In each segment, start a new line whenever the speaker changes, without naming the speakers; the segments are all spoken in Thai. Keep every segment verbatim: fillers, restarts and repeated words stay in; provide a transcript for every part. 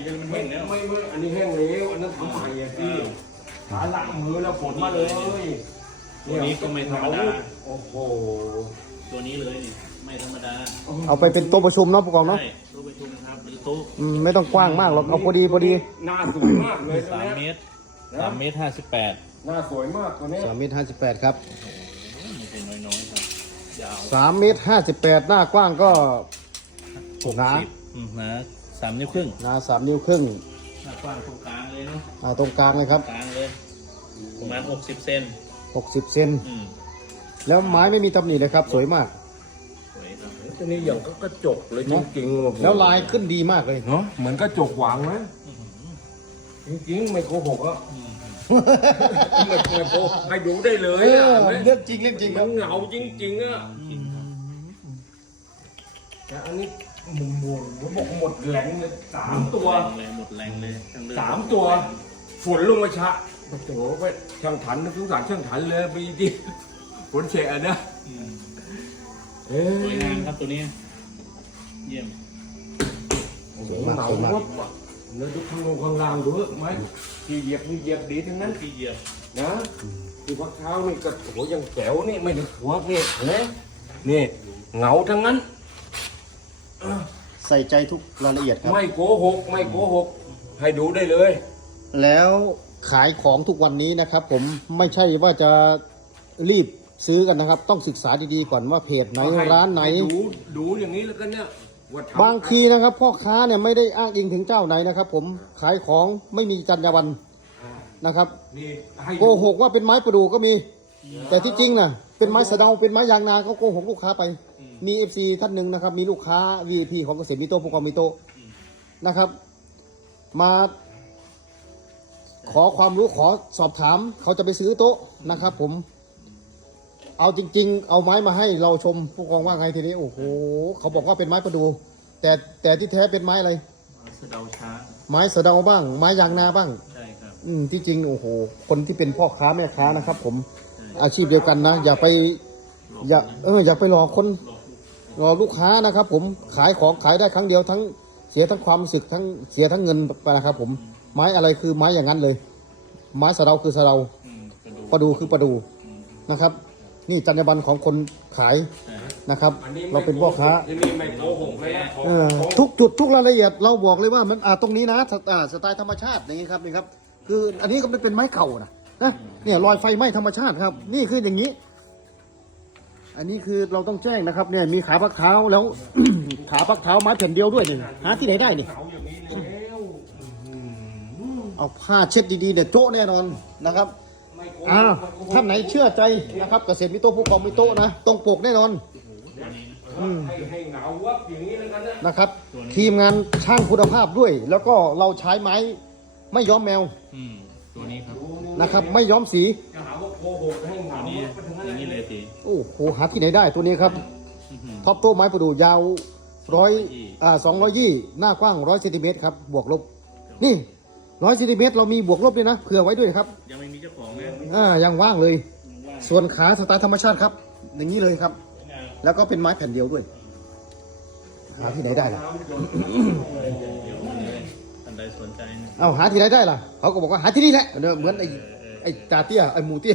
นี้มันแห้งแล้ว
ไม่ไม่อันนี้แห้งแล้วอันนั้นทำใหม่อ่ะพี่ขาหลังมือแล้วฝนมาเลย
ตัวนี้ก็ไม่ธรรมดา
โอ้โห
ตัวนี้เลยนี่ไม่ธรรมดา
เอาไปเป็นโต๊ะประชุมเนาะผู้กองเนาะ
ใช่โต๊ะประชุมนะครับหรือโต๊ะ
ไม่ต้องกว้างมากหรอกเอาพอดีพอดี
หน้าสวยมากเลย
สามเมตรสามเมตรห้าสิบแปด
หน้าสวยมากตัวนี้
สามเมตรห้าสิบแปดครับ
ไม่ใช่น้อยๆครับยาว
สามเมตรห้าสิบแปดหน้ากว้างก็หนา
หนาสามนิ้วครึ่ง
หนาสามนิ้วครึ่ง
หน้ากว้างตรงกลางเลยเนาะ
อ่าตรงกลางเลยครับ
กลางเลยประมาณหกสิบเซน
หกสิบเซนแล้วไม้ไม่มีตำหนิเลยครับสวยมาก
ตัวนี้อย่างก็กระจกเลยจริงๆ
แล้วลายขึ้นดีมากเลย
เนาะเหมือนกระจกหวางนะจริงๆไม่โกหกอ่ะไม่ไม่โกหกให้ดูได้เลยอ่ะ
เรื่องจริงเรื่องจริงครับ
เหงาจริงๆอ่ะแต่อันนี้หมุนหมุนผมบอกหมดแรงเลยสามตัว
หมดแรงเลย
สามตัวฝนลงมาชะโอ้โหไปช่างถันสงสารช่างถันเลยไปดิฝนเฉะนะ
สวยงามครับตัวนี้เยี่ยม
สวยมากสวยมาก
เนื้อดูข้างลงข้างล่างดูไหมที่เหยียบนี่เหยียบดีทั้งนั้น
ที่เหยียบ
นะที่พักเท้านี่ก็โหยังแจ๋วนี่ไม่ได้หัวนี่นะนี่เหงาทั้งนั้น
ใส่ใจทุกรายละเอียดครับ
ไม่โกหกไม่โกหกให้ดูได้เลย
แล้วขายของทุกวันนี้นะครับผมไม่ใช่ว่าจะรีบซื้อกันนะครับต้องศึกษาดีๆก่อนว่าเพจไหนร้านไหน
ดูดูอย่างนี้แล้วกันเนี่ย
บางทีนะครับพ่อค้าเนี่ยไม่ได้อ้างอิงถึงเจ้าไหนนะครับผมขายของไม่มีจรรยาบรรณนะครับโกหกว่าเป็นไม้ประดู่ก็มีแต่ที่จริงนะเป็นไม้สะเดาเป็นไม้ยางนาก็โกหกลูกค้าไปมีเอฟซีท่านหนึ่งนะครับมีลูกค้า วี ไอ พี ของเกษตรมิโต้ผู้กองมิโต้นะครับมาขอความรู้ขอสอบถามเขาจะไปซื้อโต๊ะนะครับผมเอาจริงๆเอาไม้มาให้เราชมผู้กองว่าไงทีนี้โอ้โหเขาบอกว่าเป็นไม้ประดู่แต่แต่ที่แท้เป็นไม้อะไร
สะเดาช้า
ไม้สะเดาบ้างไม้ยางนาบ้าง
ใช่ครับ
อืมที่จริงโอ้โหคนที่เป็นพ่อค้าแม่ค้านะครับผมอาชีพเดียวกันนะอย่าไปอย่าเอออย่าไปหลอกคนหลอกลูกค้านะครับผมขายของขายได้ครั้งเดียวทั้งเสียทั้งความรู้สึกทั้งเสียทั้งเงินไปนะครับผมไม้อะไรคือไม้อย่างนั้นเลยไม้สะเดาคือสะเดาประดูคือประดูนะครับนี่จรรยาบรรณของคนขายนะครับเราเป็นพ่อค้าทุกจุดทุกรายละเอียดเราบอกเลยว่ามันอ่าตรงนี้นะสไตล์ธรรมชาติอย่างนี้ครับนี่ครับคืออันนี้ก็ไม่เป็นไม้เก่านะนะเนี่ยรอยไฟไหม้ธรรมชาติครับนี่คืออย่างนี้อันนี้คือเราต้องแจ้งนะครับเนี่ยมีขาพักเท้าแล้ว ขาพักเท้าไม้แผ่นเดียวด้วยนี่หาที่ไหนได้นี่เอาผ้าเช็ดดีๆเนี่ยโจ๊ะแน่นอนนะครับอ่าท่านไหนเชื่อใจนะครับเกษตรมิโต้ผู้กองมิโต้นะตรงปกแน่นอนนะครับทีมงานช่างคุณภาพด้วย แล้วก็เราใช้ไม้ไม่ย้อมแมว
ตัวนี้ครับ
นะครับไม่ย้อมสี
ตัวนี้อย่างนี้เลยสี
โอ้โหหาที่ไหนได้ตัวนี้ครับท็อปโต้ไม้ประดู่ยาวร้อยอ่าสองร้อยยี่หน้ากว้างร้อยเซนติเมตรครับบวกลบนี่ร้อยเซนติเมตรเรามีบวกลบด้วยนะเผื่อไว้ด้วยครับ
ยังไม่มีเจ้าของนะ
อ่ายังว่างเลยส่วนขาสไตล์ธรรมชาติครับอย่างนี้เลยครับแล้วก็เป็นไม้แผ่นเดียวด้วยหาที่ไหนได้ล่ะ
ท่านใดสนใจ
เอาหาที่ไหนได้ล่ะเขาก็บอกว่าหาที่นี่แหละเหมือนไอ้ไอ้ตาเตี้ยไอ้หมูเตี้ย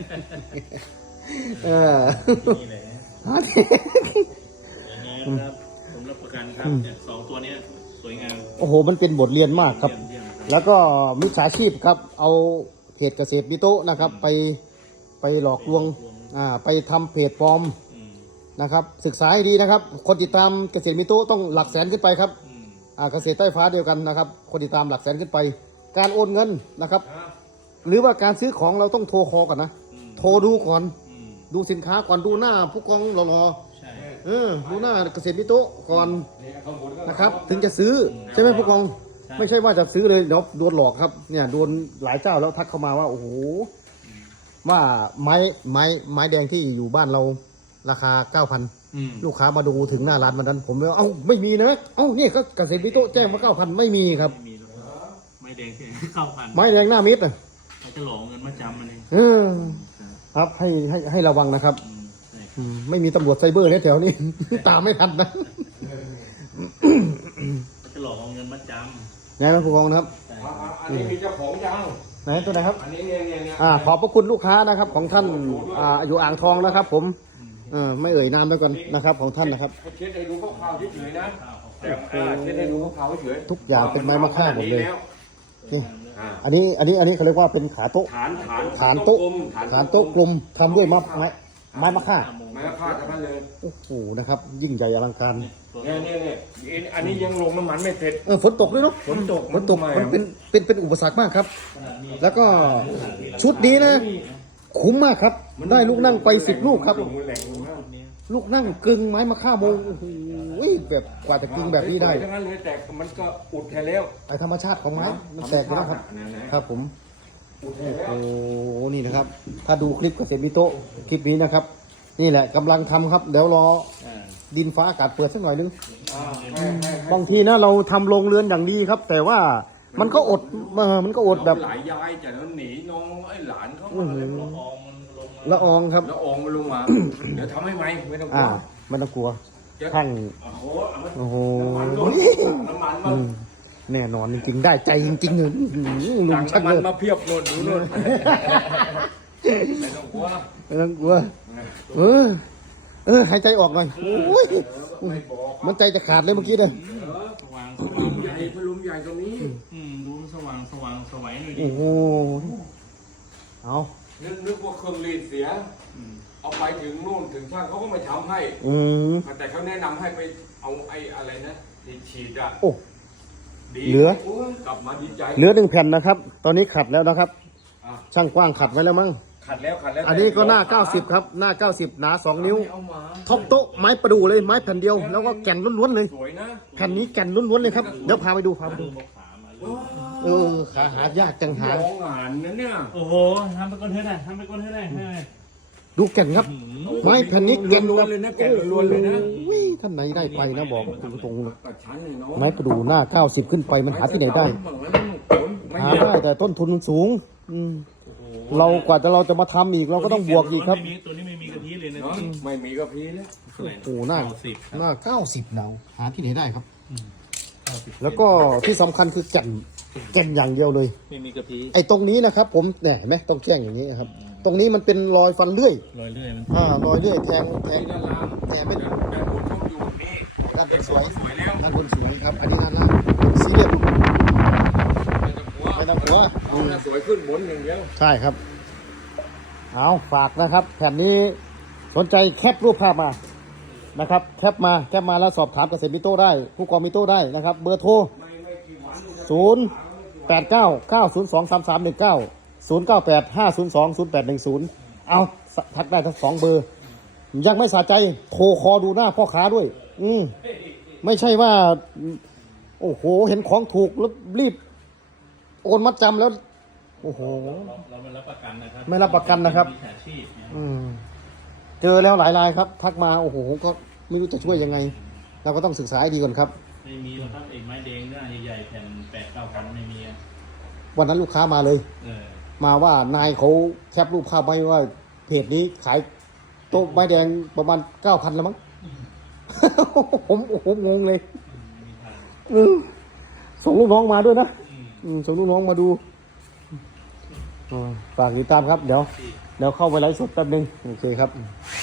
เออหาที่
ครับผมรับประกันครับสองตัวนี้สวยงาม
โอ้โหมันเป็นบทเรียนมากครับแล้วก็มิจฉาชีพครับเอาเพจเกษตรมิโต้นะครับไปไปหลอกลวงอ่าไปทำเพจปลอมนะครับศึกษาให้ดีนะครับคนติดตามเกษตรมิโต้ต้องหลักแสนขึ้นไปครับอ่าเกษตรใต้ฟ้าเดียวกันนะครับคนติดตามหลักแสนขึ้นไปการโอนเงินนะครับหรือว่าการซื้อของเราต้องโทรคอก่อนนะโทรดูก่อนดูสินค้าก่อนดูหน้าผู้กองรอๆเออดูหน้าเกษตรมิโต้ก่อนนะครับถึงจะซื้อใช่ไหมผู้กองไม่ใช่ว่าจะซื้อเลยเดี๋ยวโดนหลอกครับเนี่ยโดนหลายเจ้าแล้วทักเข้ามาว่าโอ้โหว่าไม้ไม้ไม้แดงที่อยู่บ้านเราราคาเก้าพันลูกค้ามาดูถึงหน้าร้านวันนั้นผมเลยเอ้าไม่มีนะเอ้านี่ก็เกษตรมิโต้แจ้งมาเก้าพันไม่มีครับ
ไม้แดงที่เก้าพัน
ไม้แดงหน้ามิดอ่ะ
จะหลอกเงินมาจำมันเอง
เออครับให้ให้ให้ระวังนะครับไม่มีตำรวจไซเบอร์แถวนี้ตามไม่ทันนะ
จะหลอกเอาเงินมาจ
ไหนมาผู้กองนะครับ
อ่าอ่าอันนี้มีเจ้าของยัง
ไหนตัวไหนครับ
อันนี้เนี่ยเนี่ยเนี่ย
อ่าขอบพระคุณลูกค้านะครับ ของท่านอ่าอยู่อ่างทองนะครับ ผมเออไม่เอ่ยนามไปก่อนนะครับ ของท่านนะครับ
ให้เช็ดให้ดูคร่าวๆเฉยๆนะแต่อ่าเช็ดให้ดูคร่าวๆเฉยๆ
ทุกอย่างเป็นไม้มะค่าหมดเลย
แล้ว
นี่
อ่า
อันนี้อันนี้อันนี้เขาเรียกว่าเป็นขาโต๊ะ
ฐานฐาน
ฐานโต๊ะ
กลม
ฐานโต๊ะกลมทำด้วยไม้ไม้ไม้มะค่า
ไม้มะค่าทั้งนั้นเลย
โอ้โหนะครับ ยิ่งใหญ่อลังการ
เนี่ยเนี่ยเนี่ยอันนี้ยังลงน้ำมันไม่เสร็จ
เออฝนตกด้วยเนาะ
ฝนตก
ฝนตก
ทำไม
มัน
อ่ะ
เป็นเป็นเป็นอุปสรรคมากครับ แล้วก็ชุดนี้นะ คุ้มมากครับ ได้ลูกนั่งไปสิบลูกครับ
ลงมือแหลงลงมาก
ลูกนั่งกึ่งไม้มะค่าโมงโอ้โหแบบกว่าจะกึ่งแบบนี้ได้
สวยๆทั้งนั้นเลยแต่มันก็อุดแค่แล้ว
ไอธรรมชาติของไม้มันแตกอยู่แล้วครับ ครับผม
อุดแค่แล้ว
โอ้โหนี่นะครับ ถ้าดูคลิปเกษตรมิโต้คลิปนี้นะครับ นี่แหละกำลังทำครับ เดี๋ยวรอดินฟ้าอากาศเปิดสักหน่อยนึง
อ่าให้ให้ให้
บางทีนะเราทำโรงเรือนอย่างดีครับ แต่ว่ามันก็อดเออมันก็อดแบบ
หลายยายจากนั้นหนีน้องไอ้หลานเขา
อื้อ
มา
หือ
ละอองมันลงมา
ละอองครับ
แล้วอองมาลงมา เดี๋ยวทำให้ไหมไม่ต้องกลั
อ่าว ไม่ต้องกลัวช่าง
โอ้โหเอามา
โอ้โห
น้ำมันมา
อืมแน่นอนจริงๆ ได้ใจจริงๆเลยอื้อหือลุ
สั่
ง
ง
ช่าง
น้ำมั
เล
น
ย
มาเพียบโน่นดูโน่นไม่ต้องกลัว
ไม่ต้องกลัวเออเออหายใจออกหน่อยโอ้ย
ไม่บอก
มันใจจะขาดเลยเมื่อกี้เลย
สว่าง
พ
ส
ลุ
ว่าง
มใหญ่พลุมใหญ่ตรงนี้
อืมดูสว่างสว่างสวัยหน่อยดิ
โอ้โหเอา
นึกนึกว่าเครื่องรีดเสีย เอาไปถึงนู่นถึงช่างเขาก็ไม่ทำให้
อืม
แต่เขาแนะนำให้ไปเอาไอ้อะไรนะที่ฉีดอะ
โอ้
ดี
เหลือ
โยกลับมาดีใจ
เหลือหนึ่งแผ่นนะครับ ตอนนี้ขัดแล้วนะครับ
อ่ะ
ช่างกว้างขัดไว้แล้วมั้ง
ขัดแล้วขัดแล้ว
อันนี้ก็หน้าเก้าสิบครับ หน้าเก้าสิบหนาสองนิ้ว
เอามา
ท็อปโต๊ะไม้ประดูเลยไม้แผ่นเดียว แล้วก็แก่นล้วนๆเลย
สวยนะ
แผ่นนี้แก่นล้วนๆเลยครับ เดี๋ยวพาไปดูพาไปดู
บอกขามา
เออขาหายากจังหา
ร้องงานนะเนี่ย
โอ้โหทำไปก้นเท่าไหร่ทำไปก้นเท่าไหร่ให้ไหม
ดูแก่นครับ ไม้แผ่นนี้แก่น
ล้วนๆเลยนะแก่นล้วนๆเลยนะ
โอ้ยท่านไหนได้ไปนะบอกตรงๆเลย
ตัดชั้นเลยเนาะ
ไม้ประดูหน้าเก้าสิบขึ้นไปมันหาที่ไหนได้
ไม่
หา
เยอะ
ได้แต่ต้นทุนมันสูงอืมเรากว่าจะเราจะมาทำอีกเราก็ต้องบวกอีกครับ
ไม่มีตัวนี้ไม่มีกะทิเลยนะ
เนาะไม่มีก็พีแล้ว
โอ้โหหน้า
สิบ
หน้าเก้าสิบเราหาที่ไหนได้ครับ
เก้าสิบ
แล้วก็ที่สำคัญคือแก่นแก่นอย่างเดียวเลย
ไม่มีกะทิ
ไอ้ตรงนี้นะครับ ผมเนี่ยเห็นไหมต้องแจ้งอย่างนี้นะครับ ตรงนี้มันเป็นรอยฟันเลื่อย
ลอยเรื่อยมัน
อ่ารอยเลื่อยแทงแทง
ด้านล่าง
แต่ไม่
ด้านบนเขาอยู่นี่
ด้านบนสวย
สวยแล้ว
ด้านบนสวยครับ อันนี้ด้านล่างซีเรียส
ไม่ต้องกลัว
ไม่ต้องกลัว
เอาหน้าสวยขึ้นบนอย่างเดียว
ใช่ครับ เอาฝากนะครับ แผ่นนี้สนใจแคปรูปภาพมานะครับ แคปมาแคปมาแล้วสอบถามเกษตรมิโต้ได้ ผู้กองมิโต้ได้นะครับ เบอร์โทร ศูนย์ แปด เก้า เก้า ศูนย์ สอง สาม สาม หนึ่ง เก้า ศูนย์ เก้า แปด ห้า ศูนย์ สอง ศูนย์ แปด หนึ่ง ศูนย์ เอาทักได้ทั้งสองเบอร์ ยังไม่สะใจโทรคอดูหน้าพ่อค้าด้วย อืมไม่ใช่ว่า โอ้โห เห็นของถูกแล้วรีบ โอนมัดจำแล้ว โอ้โห
เราเราไม่รับประกันนะครับ
ไม่รับประกันนะครับ
มีอาชีพเนี่ย
อืมเจอแล้วหลายรายครับ ทักมาโอ้โหก็ไม่รู้จะช่วยยังไง เราก็ต้องศึกษาให้ดีก่อนครับ
ไม่มีหรอกครับไอ้ไม้แดงหน้าใหญ่ๆแผ่นแปดเก้าพันไม่มีอะ
วันนั้นลูกค้ามาเลย
เออ
มาว่านายเขาแคปรูปภาพไว้ว่าเพจนี้ขายโต๊ะไม้แดงประมาณเก้าพันแล้วมั้ง ผมโอ้โหงงเลย
มีทาง
อืมส่งลูกน้องมาด้วยนะอืมส่งลูกน้องมาดูอ่าฝากติดตามครับ เดี๋ยว เดี๋ยวเข้าไปไลฟ์สดแป๊บนึงโอเคครับ